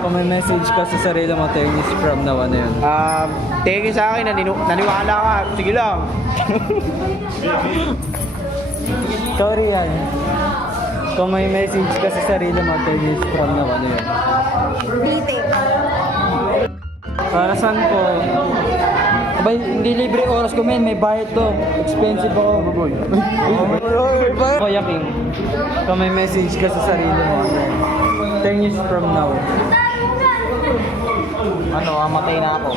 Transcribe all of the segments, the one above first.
Kung may message ka sa sarili mo, 10 years from now, ano yun? Thank you sa akin, naniwala ka. Sige lang. Sorry yan. Kung may message ka sa sarili mo, 10 years from now, ano yun? Meeting. Para saan po? Abay, hindi libre oras ko, men. May bayad to. Expensive ako. Baboy. Kuya King, kung may message ka sa sarili mo, ano yun? 10 years from now. Ano, amatay na ako.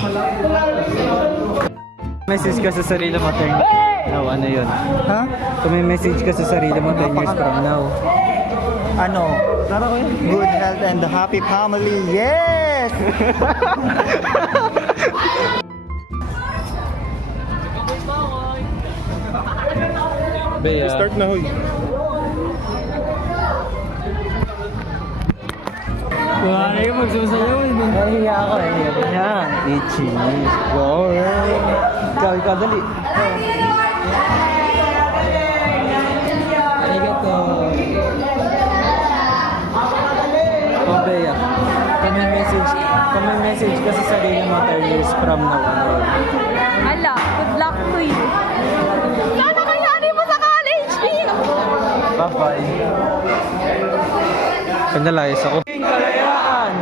Message ka sa sarili mo, 10 years from now, ano yun? Ha? Kung may message ka sa sarili mo, 10 years from now. Ano? Good health and a happy family. Yes! Bea. Start na, hoy. Wala na yung magsusayaw. Nahiya ako eh. Yan. Itchy. Go. Ikaw, dali. Arigato. Oh, Bea. Kung may message ka sa sarili mo 10 years from now, ano yun? Ala, good luck to you. Sana kayari mo sa college! Bye-bye. Pinalayas ako. Kalayaan!